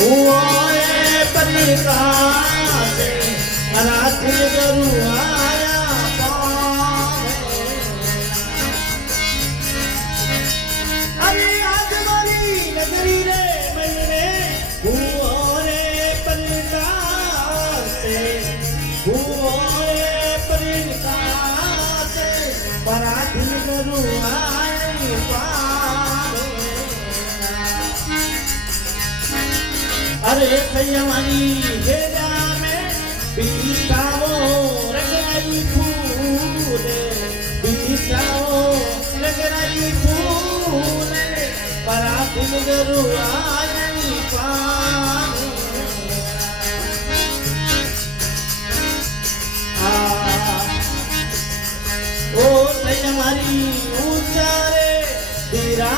हुओ रे परिकासे रात गुरु आया पावे। अरे आज मारी नगरी रे मैंने हुओ रे परिकासे हुओ रे परिकासे रात गुरु आया पावे। अरे संयमनी घेरा में बीताओ रगड़ाई फूले बीताओ रगड़ाई फूले परातिन गरु आई पावे। ओ संयमनी ऊंचा रे धीरा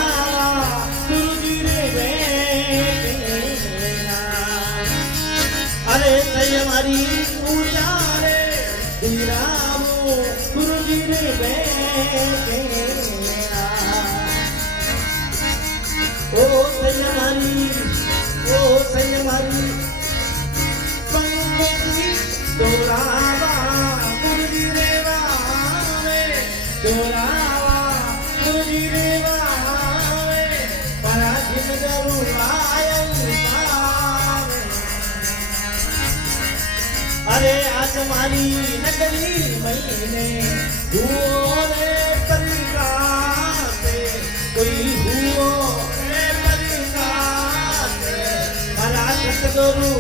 गुरुजी रे अरे संयमरी पूजा रे धीरामो गुरुजी ने बेटेरा। ओ संयमरी पंगोगी दोरावा गुरुजी रे वावे दोरावा गुरुजी रे वावे पराजित गरु आयन पावे। अरे आज मारी नगरी महीने हुओ रे परिकासे कोई हुओ रे परिकासे भला सतगुरु